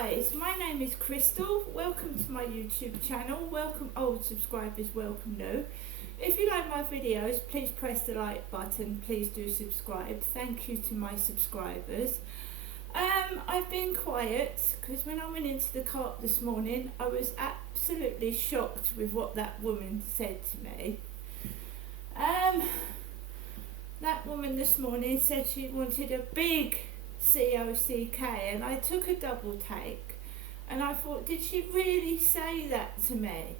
guys, my name is Crystal. Welcome to my YouTube channel. Welcome old subscribers, welcome new. If you like my videos, please press the like button. Please do subscribe. Thank you to my subscribers. I've been quiet because when I went into the car this morning, I was absolutely shocked with what that woman said to me. That woman this morning said she wanted a big COCK, and I took a double take and I thought, did she really say that to me?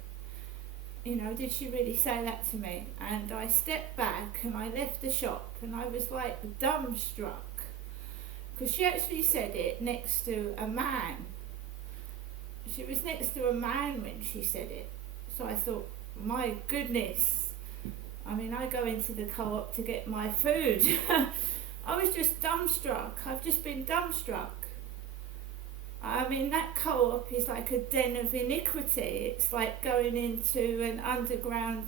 You know, did she really say that to me? And I stepped back and I left the shop and I was like dumbstruck, because she actually said it next to a man. She was next to a man when she said it. So I thought, my goodness, I mean, I go into the co-op to get my food. I was just dumbstruck. I've just been dumbstruck. I mean, that co-op is like a den of iniquity. It's like going into an underground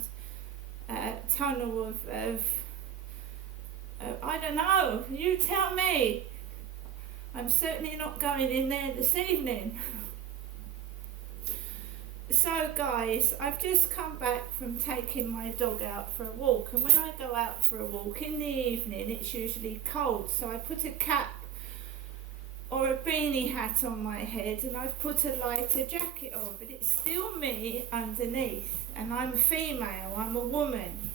tunnel of I don't know, you tell me. I'm certainly not going in there this evening. So guys, I've just come back from taking my dog out for a walk, and when I go out for a walk in the evening it's usually cold, so I put a cap or a beanie hat on my head and I've put a lighter jacket on, but it's still me underneath, and I'm female, I'm a woman.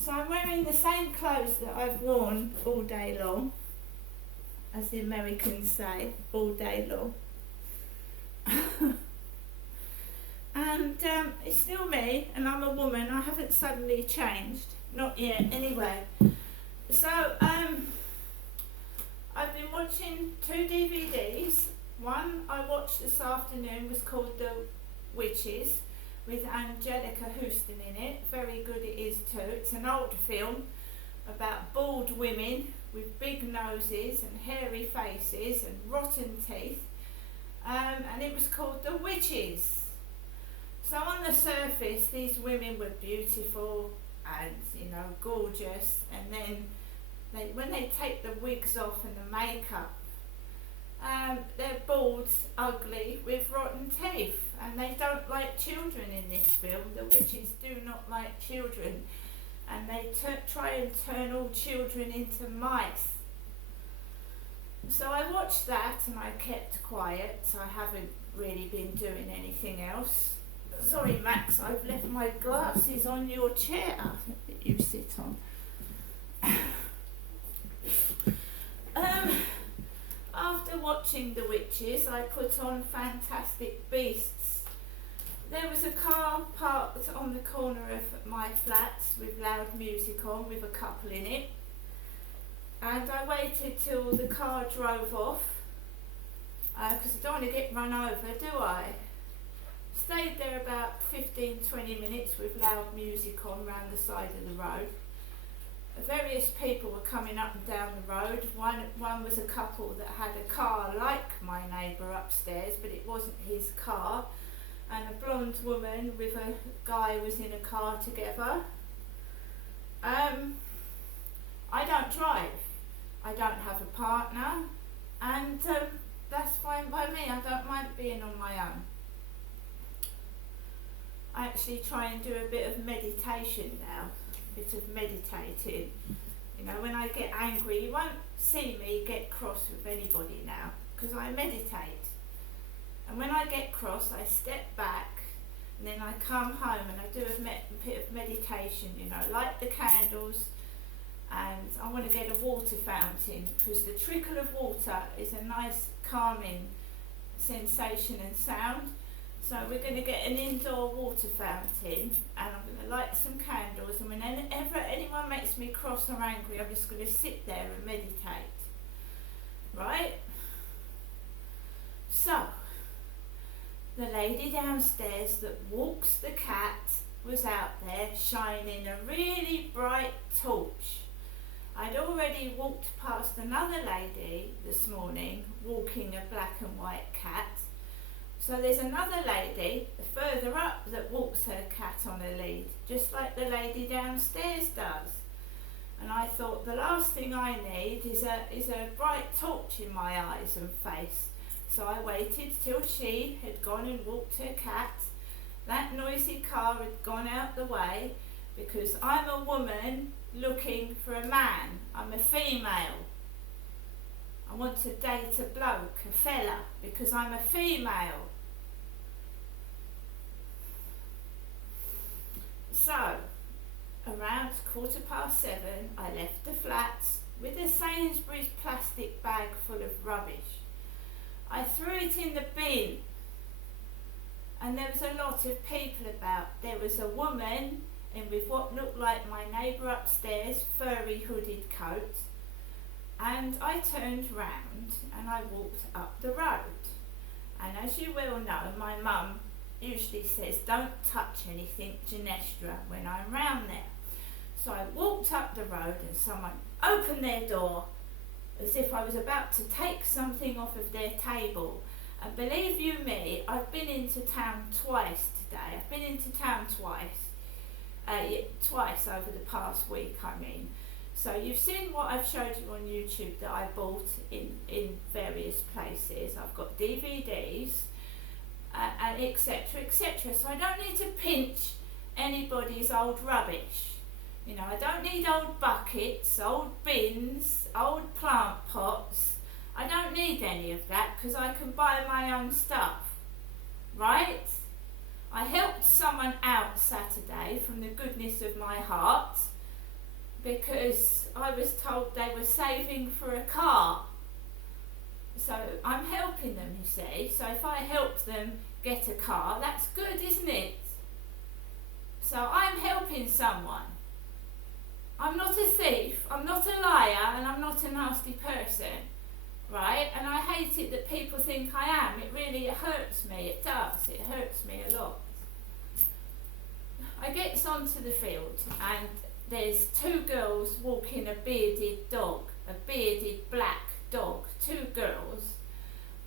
So I'm wearing the same clothes that I've worn all day long, as the Americans say, all day long. And it's still me, and I'm a woman. I haven't suddenly changed, not yet anyway. So I've been watching 2 DVDs. One I watched this afternoon was called The Witches, with Angelica Houston in it. Very good it is too. It's an old film about bald women with big noses and hairy faces and rotten teeth, and it was called The Witches. So on the surface these women were beautiful and, you know, gorgeous, and then when they take the wigs off and the makeup, they're bald, ugly, with rotten teeth, and they don't like children in this film. The witches do not like children, and they try and turn all children into mice. So I watched that and I kept quiet. I haven't really been doing anything else. Sorry Max, I've left my glasses on your chair that you sit on. After watching The Witches, I put on Fantastic Beasts. There was a car parked on the corner of my flats with loud music on, with a couple in it, and I waited till the car drove off, because I don't want to get run over, do I? Stayed there about 15-20 minutes with loud music on round the side of the road. Various people were coming up and down the road. One was a couple that had a car like my neighbour upstairs, but it wasn't his car. And a blonde woman with a guy was in a car together. I don't drive. I don't have a partner, and that's fine by me. I don't mind being on my own. I actually try and do a bit of meditation now, a bit of meditating. You know, when I get angry, you won't see me get cross with anybody now, because I meditate. And when I get cross, I step back, and then I come home and I do a bit of meditation, you know, light the candles, and I want to get a water fountain, because the trickle of water is a nice calming sensation and sound. So we're going to get an indoor water fountain, and I'm going to light some candles, and whenever anyone makes me cross or angry, I'm just going to sit there and meditate. Right? So the lady downstairs that walks the cat was out there shining a really bright torch. I'd already walked past another lady this morning walking a black and white cat. So there's another lady further up that walks her cat on a lead, just like the lady downstairs does. And I thought the last thing I need is a bright torch in my eyes and face. So I waited till she had gone and walked her cat. That noisy car had gone out the way, because I'm a woman looking for a man. I'm a female. I want to date a bloke, a fella, because I'm a female. So, around 7:15, I left the flats with a Sainsbury's plastic bag full of rubbish. I threw it in the bin, and there was a lot of people about. There was a woman in with what looked like my neighbour upstairs' furry hooded coat, and I turned round and I walked up the road. And as you well know, my mum usually says, don't touch anything Genestra when I'm round there. So I walked up the road and someone opened their door as if I was about to take something off of their table. And believe you me, I've been into town twice today. I've been into town twice over the past week, I mean. So you've seen what I've showed you on YouTube that I bought in various places. I've got DVDs and etc, etc. So I don't need to pinch anybody's old rubbish. You know, I don't need old buckets, old bins, old plant pots. I don't need any of that because I can buy my own stuff, right? I helped someone out Saturday from the goodness of my heart because I was told they were saving for a car. So I'm helping them, you see. So if I help them get a car, that's good, isn't it? So I'm helping someone. I'm not a thief, I'm not a liar, and I'm not a nasty person, right? And I hate it that people think I am. It really hurts me, it does. It hurts me a lot. I get onto the field and there's two girls walking a bearded dog, a bearded black dog, two girls,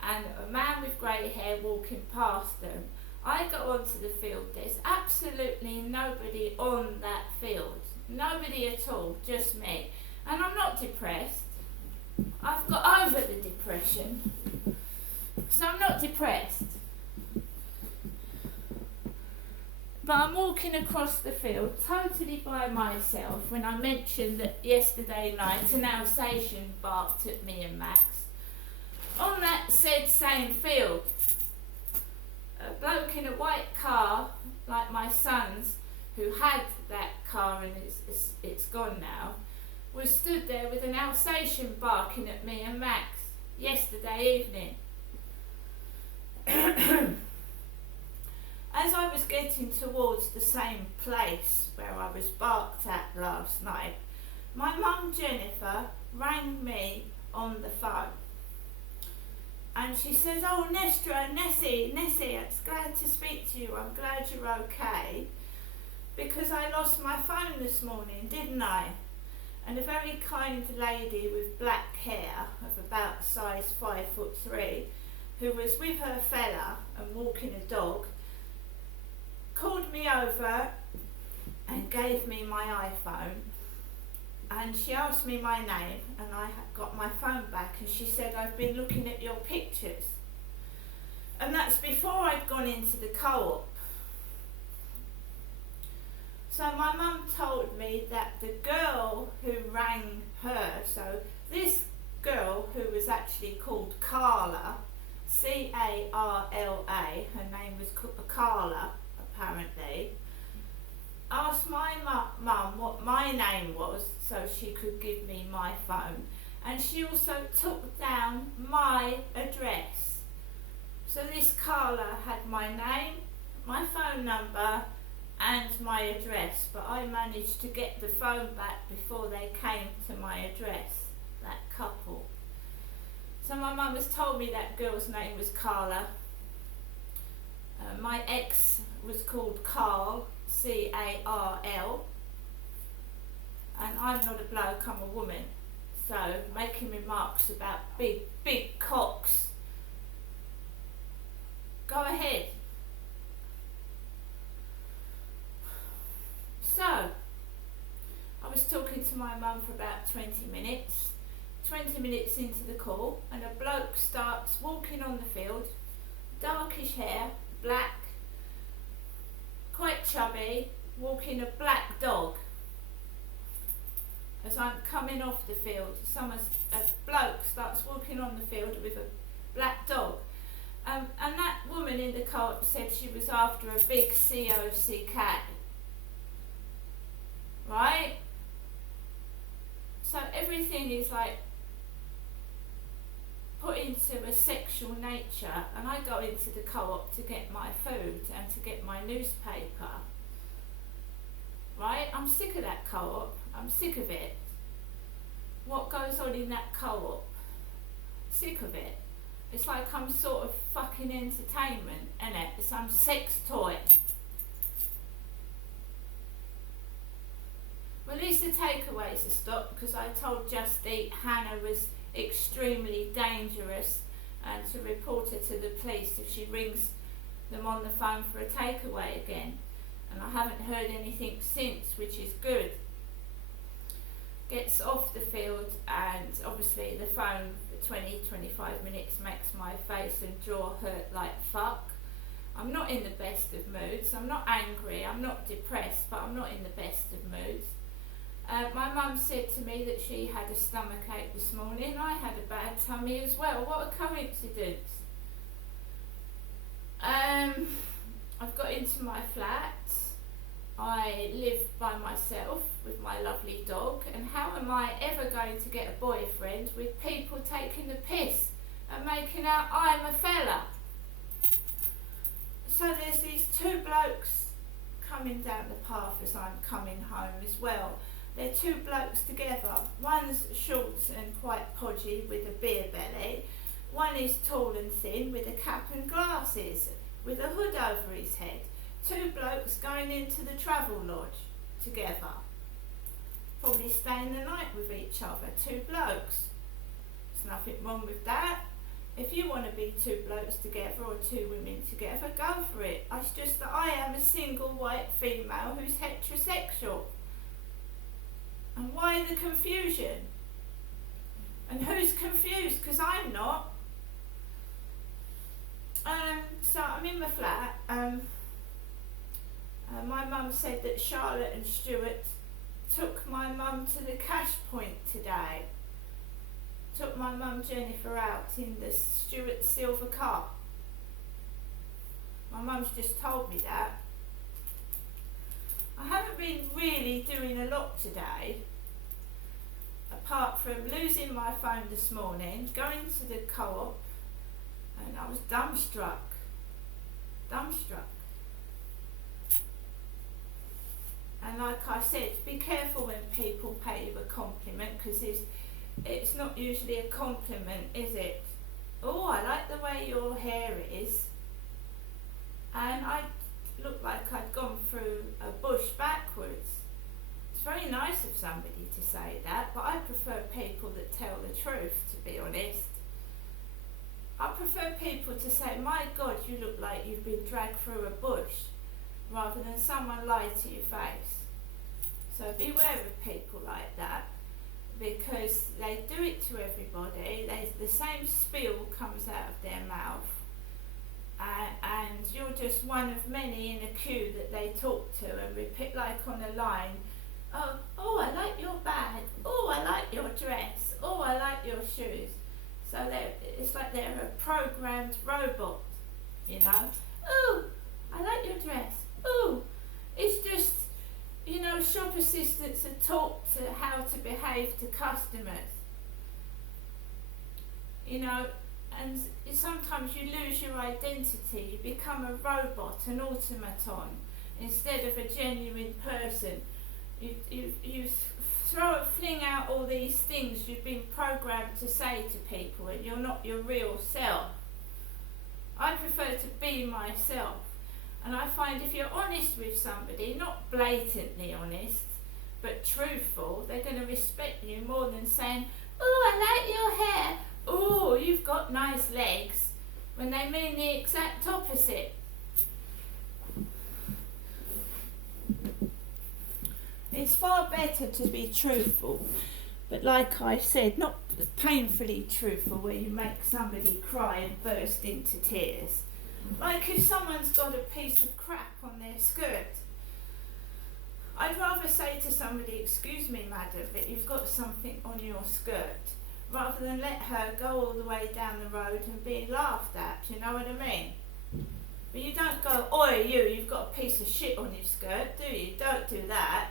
and a man with grey hair walking past them. I go onto the field, there's absolutely nobody on that field, nobody at all, just me. And I'm not depressed, I've got over the depression, so I'm not depressed. But I'm walking across the field totally by myself when I mentioned that yesterday night an Alsatian barked at me and Max. On that said same field, a bloke in a white car, like my son's, who had that car and it's gone now, was stood there with an Alsatian barking at me and Max yesterday evening. As I was getting towards the same place where I was barked at last night, my mum Jennifer rang me on the phone. And she says, oh Nessie, it's glad to speak to you, I'm glad you're okay. Because I lost my phone this morning, didn't I? And a very kind lady with black hair of about size 5'3", who was with her fella and walking a dog, called me over and gave me my iPhone, and she asked me my name and I got my phone back and she said, I've been looking at your pictures. And that's before I'd gone into the co-op. So my mum told me that the girl who rang her, so this girl who was actually called Carla, C-A-R-L-A, her name was Carla apparently, asked my mum what my name was so she could give me my phone, and she also took down my address. So this Carla had my name, my phone number and my address, but I managed to get the phone back before they came to my address, that couple. So my mum has told me that girl's name was Carla. My ex was called Carl, C-A-R-L, and I'm not a bloke, I'm a woman, so making remarks about big cocks, go ahead. So I was talking talking to my mum for about 20 minutes. 20 minutes into the call, and a bloke starts walking on the field, darkish hair, black, quite chubby, walking a black dog. As I'm coming off the field, a bloke starts walking on the field with a black dog. And that woman in the co-op said she was after a big COC cat. Right? So everything is like put into a sexual nature, and I go into the co-op to get my food and to get my newspaper. Right? I'm sick of that co-op. I'm sick of it. What goes on in that co-op? Sick of it. It's like I'm sort of fucking entertainment, innit? It's some sex toy. Well, at least the takeaways are stopped, because I told Just Eat Hannah was extremely dangerous and to report her to the police if she rings them on the phone for a takeaway again. And I haven't heard anything since, which is good. Gets off the field, and obviously the phone for 20-25 minutes makes my face and jaw hurt like fuck. I'm not in the best of moods. I'm not angry, I'm not depressed, but I'm not in the best of moods. My mum said to me that she had a stomach ache this morning. I had a bad tummy as well. What a coincidence. I've got into my flat. I live by myself with my lovely dog, and how am I ever going to get a boyfriend with people taking the piss and making out I'm a fella? So there's these two blokes coming down the path as I'm coming home as well. They're two blokes together. One's short and quite podgy with a beer belly. One is tall and thin with a cap and glasses with a hood over his head. Two blokes going into the travel lodge together. Probably staying the night with each other. Two blokes. There's nothing wrong with that. If you want to be two blokes together or two women together, go for it. It's just that I am a single white female who's heterosexual. And why the confusion? And who's confused? Because I'm not. So I'm in my flat. My mum said that Charlotte and Stuart took my mum to the cash point today. Took my mum Jennifer out in the Stuart silver car. My mum's just told me that. I haven't been really doing a lot today, apart from losing my phone this morning, going to the co-op, and I was dumbstruck. And like I said, be careful when people pay you a compliment, because it's not usually a compliment, is it? Oh, I like the way your hair is. And I looked like I'd gone through a bush backwards. It's very nice of somebody to say that, but I prefer people that tell the truth, to be honest. I prefer people to say, my God, you look like you've been dragged through a bush, rather than someone lie to your face. So beware of people like that, because they do it to everybody. The same spiel comes out of their mouth, and you're just one of many in a queue that they talk to and repeat, like on a line. Oh, I like your bag. Oh, I like your dress. Oh, I like your shoes. So it's like they're a programmed robot, you know. Oh, I like your dress. Oh, it's just, you know, shop assistants are taught to how to behave to customers. You know, and sometimes you lose your identity. You become a robot, an automaton, instead of a genuine person. You fling out all these things you've been programmed to say to people, and you're not your real self. I prefer to be myself, and I find if you're honest with somebody, not blatantly honest, but truthful, they're going to respect you more than saying, oh, I like your hair, oh, you've got nice legs, when they mean the exact opposite. It's far better to be truthful, but like I said, not painfully truthful where you make somebody cry and burst into tears. Like if someone's got a piece of crap on their skirt, I'd rather say to somebody, excuse me madam, but you've got something on your skirt, rather than let her go all the way down the road and be laughed at, you know what I mean? But you don't go, oi you've got a piece of shit on your skirt, do you? Don't do that.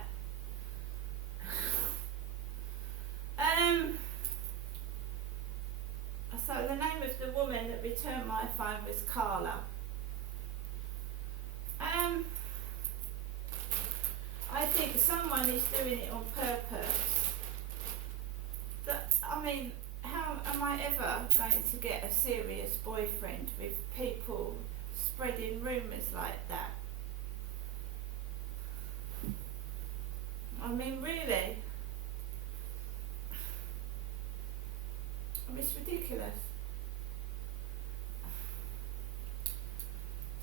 So the name of the woman that returned my phone was Carla. I think someone is doing it on purpose. How am I ever going to get a serious boyfriend with people spreading rumours like that? Really? It's ridiculous.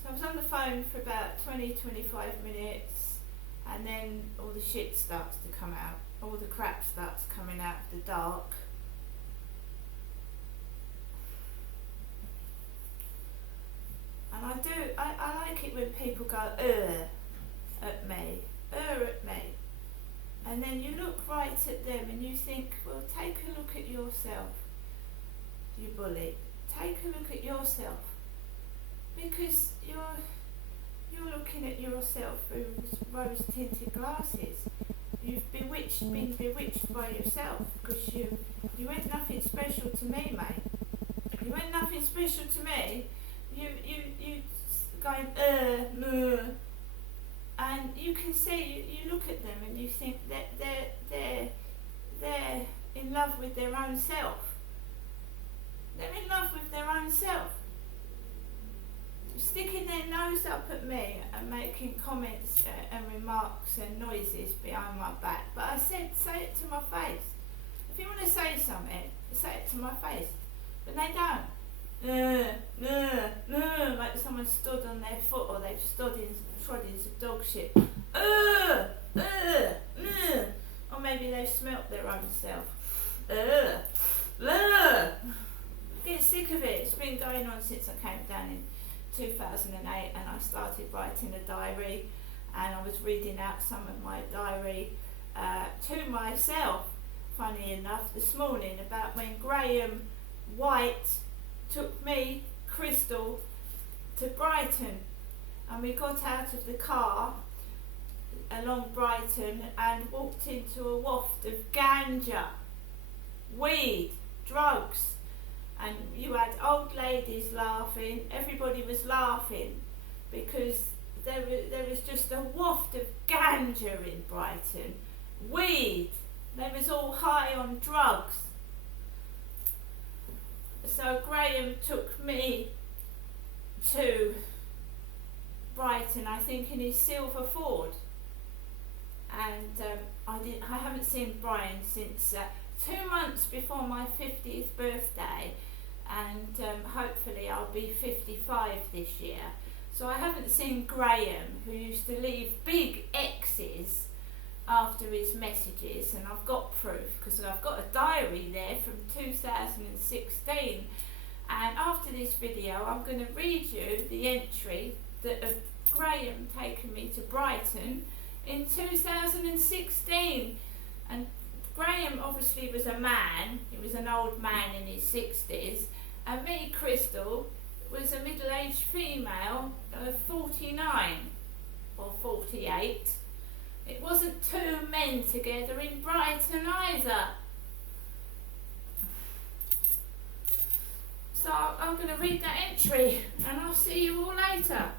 So I was on the phone for about 20-25 minutes, and then all the shit starts to come out. All the crap starts coming out of the dark. And I like it when people go, at me. And then you look right at them and you think, well, take a look at yourself, you bully. Take a look at yourself. Because you're looking at yourself through rose-tinted glasses. You've been bewitched by yourself, because you ain't nothing special to me, mate. You ain't nothing special to me. You going, and you can see, you look at them and you think that they're in love with their own self. They're in love with their own self. Sticking their nose up at me and making comments and remarks and noises behind my back. But I said, say it to my face. If you want to say something, say it to my face. But they don't. Like someone stood on their foot, or they've trod in some dog shit. Or maybe they've smelt their own self. Get sick of it. It's been going on since I came down in 2008, and I started writing a diary, and I was reading out some of my diary to myself, funny enough, this morning, about when Graham White took me, Crystal, to Brighton, and we got out of the car along Brighton and walked into a waft of ganja, weed, drugs, and you had old ladies laughing. Everybody was laughing because there was just a waft of ganja in Brighton, weed. They was all high on drugs. So Graham took me to Brighton, I think in his silver Ford, and I haven't seen Brian since 2 months before my 50th birthday, and hopefully I'll be 55 this year. So I haven't seen Graham, who used to leave big X's after his messages, and I've got proof because I've got a diary there from 2016. And after this video I'm going to read you the entry that of Graham taking me to Brighton in 2016. And Graham obviously was a man, he was an old man in his 60s, and me, Crystal, was a middle-aged female of 49 or 48. It wasn't two men together in Brighton either. So I'm going to read that entry, and I'll see you all later.